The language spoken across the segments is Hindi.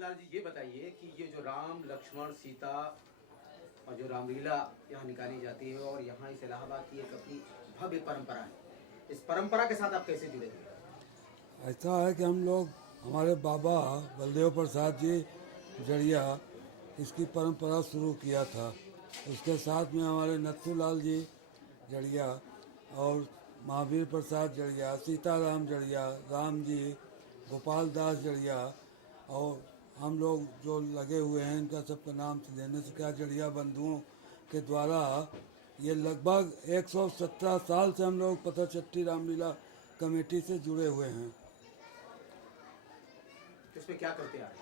लाल जी ये बताइए कि ये जो राम लक्ष्मण सीता और जो रामलीला यहाँ निकाली जाती है और यहाँ इस इलाहाबाद की एक अपनी भव्य परंपरा है, इस परंपरा के साथ आप कैसे जुड़े हुए हैं? ऐसा है कि हम लोग हमारे बाबा बलदेव प्रसाद जी जड़िया इसकी परंपरा शुरू किया था। उसके साथ में हमारे नथुलाल जी जड़िया और महावीर प्रसाद जड़िया, सीताराम जड़िया, राम जी, गोपाल दास जड़िया और हम लोग जो लगे हुए हैं इनका सबका नाम से लेने से क्या जड़िया बंधुओं के द्वारा ये लगभग 117 साल से हम लोग पथरचट्टी रामलीला कमेटी से जुड़े हुए हैं। इसमें क्या करते आ रहे हैं?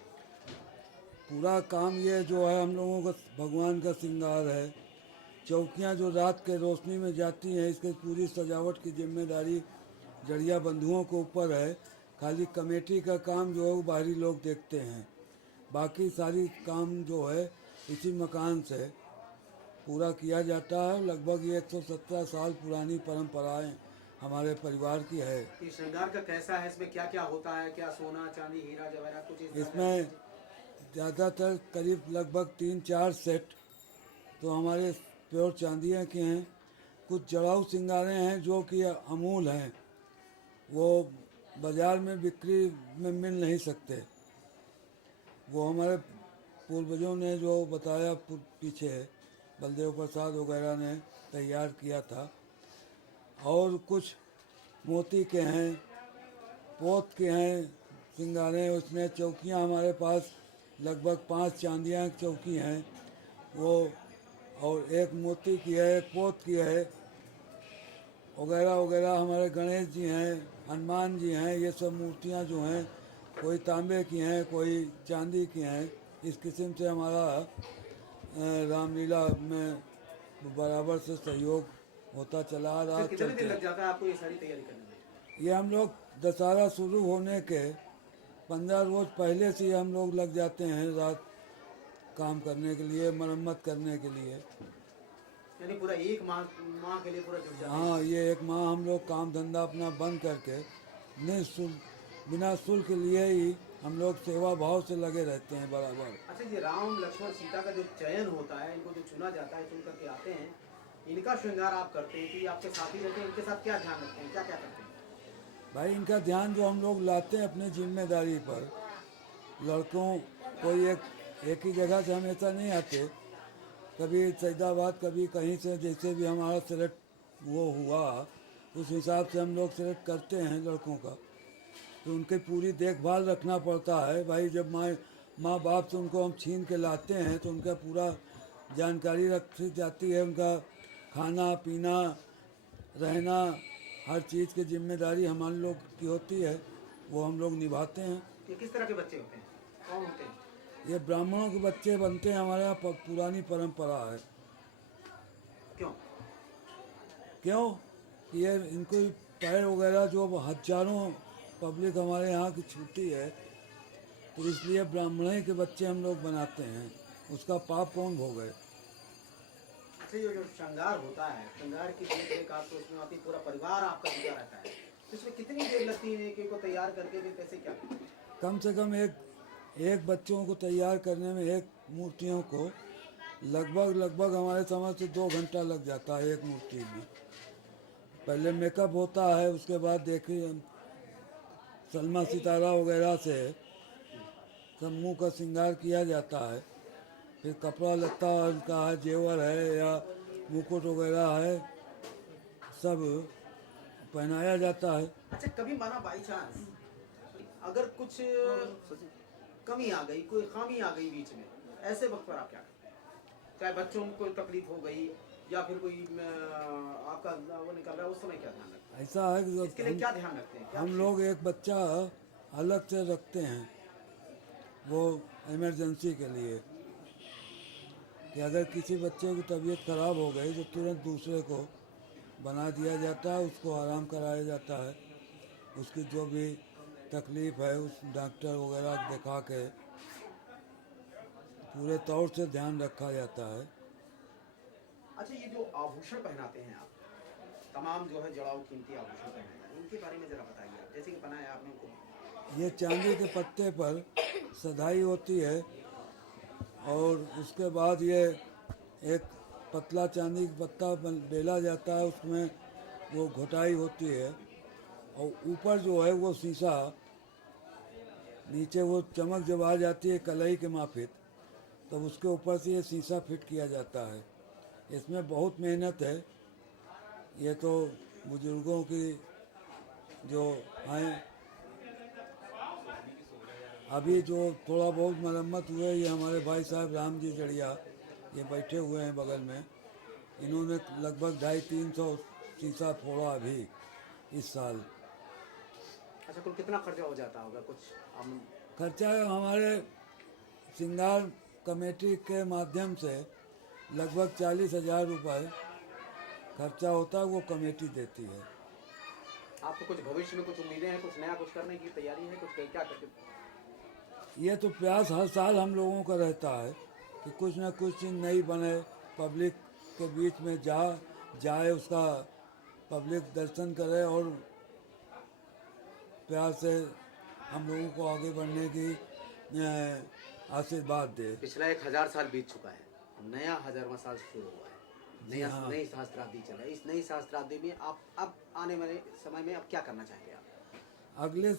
पूरा काम ये जो है हम लोगों का भगवान का श्रृंगार है। चौकियाँ जो रात के रोशनी में जाती हैं इसकी पूरी सजावट की जिम्मेदारी जड़िया बंधुओं के ऊपर है। खाली कमेटी का काम जो है वो बाहरी लोग देखते हैं, बाकी सारी काम जो है इसी मकान से पूरा किया जाता है। लगभग ये 117 साल पुरानी परंपराएं हमारे परिवार की है। ये श्रृंगार का कैसा है, इसमें क्या क्या होता है, क्या सोना चांदी हीरा जवाहरात कुछ इस तरह का? इसमें ज़्यादातर करीब लगभग 3-4 सेट तो हमारे प्योर चांदिया के हैं। कुछ जड़ाऊ सिंगारे हैं जो कि अमूल हैं, वो बाज़ार में बिक्री में मिल नहीं सकते। वो हमारे पूर्वजों ने जो बताया पीछे बलदेव प्रसाद वगैरह ने तैयार किया था। और कुछ मोती के हैं, पोत के हैं सिंगारे। उसमें चौकियाँ हमारे पास लगभग 5 चांदियाँ चौकी हैं वो, और एक मोती की है, एक पोत की है वगैरह वगैरह। हमारे गणेश जी हैं, हनुमान जी हैं, ये सब मूर्तियाँ जो हैं कोई तांबे की हैं कोई चांदी की हैं। इस किस्म से हमारा रामलीला में बराबर से सहयोग होता चला आ रहा। फिर कितने दिन लग जाता है आपको ये सारी तैयारी करने में? ये हम लोग दशहरा शुरू होने के 15 रोज पहले से ही हम लोग लग जाते हैं रात काम करने के लिए, मरम्मत करने के लिए। यानी पूरा एक माह के लिए पूरा जुट जाता है? हाँ, ये एक माह हम लोग काम धंधा अपना बंद करके निःशुल्क बिना शुल्क के लिए ही हम लोग सेवा भाव से लगे रहते हैं बराबर। अच्छा, ये राम लक्ष्मण सीता का जो चयन होता है, इनको जो चुना जाता है, चुन करके आते हैं, इनका श्रृंगार आप करते हैं कि आपके साथी रहते हैं? इनके साथ क्या ध्यान रखते हैं, क्या क्या करते हैं? भाई इनका ध्यान जो हम लोग लाते हैं अपनी जिम्मेदारी पर। लड़कों कोई एक ही जगह से हमेशा नहीं आते, कभी सैदाबाद कभी कहीं से, जैसे भी हमारा सेलेक्ट वो हुआ उस हिसाब से हम लोग सेलेक्ट करते हैं लड़कों का। तो उनकी पूरी देखभाल रखना पड़ता है भाई। जब माँ बाप से उनको हम छीन के लाते हैं तो उनका पूरा जानकारी रखी जाती है। उनका खाना पीना रहना हर चीज़ की जिम्मेदारी हमारे लोग की होती है, वो हम लोग निभाते हैं। ये किस तरह के बच्चे होते हैं, कौन होते हैं? ये ब्राह्मणों के बच्चे बनते हैं, हमारे यहाँ पुरानी परंपरा है। क्यों? क्यों कि ये इनको पैर वगैरह जो हजारों पब्लिक हमारे यहाँ की छूटी है, तो इसलिए ब्राह्मण के बच्चे हम लोग बनाते हैं। उसका पाप कौन भोगे। अच्छा, ये जो श्रृंगार होता है, श्रृंगार की देख रेख आपको उसमें आती, पूरा परिवार आपका जुटा रहता है, तो इसमें कितनी देर लगती है कि को तैयार करके भी कैसे क्या करते हैं? कम से कम एक बच्चों को तैयार करने में, एक मूर्तियों को लगभग हमारे समझ से 2 घंटा लग जाता है एक मूर्ति में। पहले मेकअप होता है, उसके बाद देखिए सलमा सितारा वगैरह से सब मुँह का श्रृंगार किया जाता है। फिर कपड़ा लत्ता का है, जेवर है या मुकुट वगैरह है, सब पहनाया जाता है। अच्छा, कभी माना बाई चांस अगर कुछ कमी आ गई, कोई खामी आ गई बीच में, ऐसे वक्त पर आप क्या करते हैं? चाहे बच्चों को कोई तकलीफ हो गई या फिर कोई आपका वो निकल रहा है, उस समय क्या ध्यान रखते हैं? ऐसा है कि इसके लिए क्या ध्यान रखते हैं, क्या हम लोग एक बच्चा अलग से रखते हैं वो इमरजेंसी के लिए, कि अगर किसी बच्चे की तबीयत खराब हो गई तो तुरंत दूसरे को बना दिया जाता है, उसको आराम कराया जाता है। उसकी जो भी तकलीफ़ है उस डॉक्टर वगैरह दिखा के पूरे तौर से ध्यान रखा जाता है। अच्छा, ये जो आभूषण पहनाते हैं आप, तमाम जो है जड़ाऊ कीमती आभूषण पहनाए हैं, इनके बारे में जरा बताइए आप। जैसे कि बनाया आपने उनको, ये चांदी के पत्ते पर सधाई होती है और उसके बाद ये एक पतला चांदी का पत्ता बेला जाता है, उसमें वो घोटाई होती है और ऊपर जो है वो शीशा, नीचे वो चमक जब आ जाती है कलई के माफिक, तब उसके ऊपर से ये शीशा फिट किया जाता है। इसमें बहुत मेहनत है। ये तो बुजुर्गों की जो हैं, अभी जो थोड़ा बहुत मरम्मत हुए, ये हमारे भाई साहब राम जी जड़िया ये बैठे हुए हैं बगल में, इन्होंने लगभग 250-300 शीशा फोड़ा अभी इस साल। अच्छा, कुल कितना खर्चा हो जाता होगा कुछ हम? खर्चा हमारे श्रृंगार कमेटी के माध्यम से लगभग 40,000 रुपये खर्चा होता है, वो कमेटी देती है। आपको कुछ भविष्य में कुछ उम्मीदें हैं, कुछ नया कुछ करने की तैयारी है, कुछ क्या करके? ये तो प्रयास हर साल हम लोगों का रहता है कि कुछ ना कुछ चीज़ नई बने, पब्लिक के बीच में जाए, उसका पब्लिक दर्शन करे और प्यार से हम लोगों को आगे बढ़ने की आशीर्वाद दे। पिछला 1000 साल बीत चुका है, नया 1000वां साल शुरू हुआ है, नया हाँ। नई सहस्त्राब्दी चल रहा है। इस नई सहस्त्राब्दी में आप अब आने वाले समय में अब क्या करना चाहते हैं आप? अगले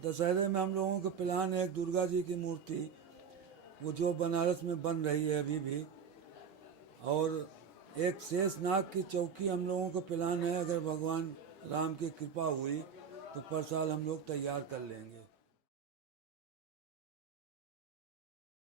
दशहरे में हम लोगों का प्लान है, एक दुर्गा जी की मूर्ति वो जो बनारस में बन रही है अभी भी, और एक शेषनाग की चौकी हम लोगों का प्लान है, अगर भगवान राम की कृपा हुई तो पर साल हम लोग तैयार कर लेंगे।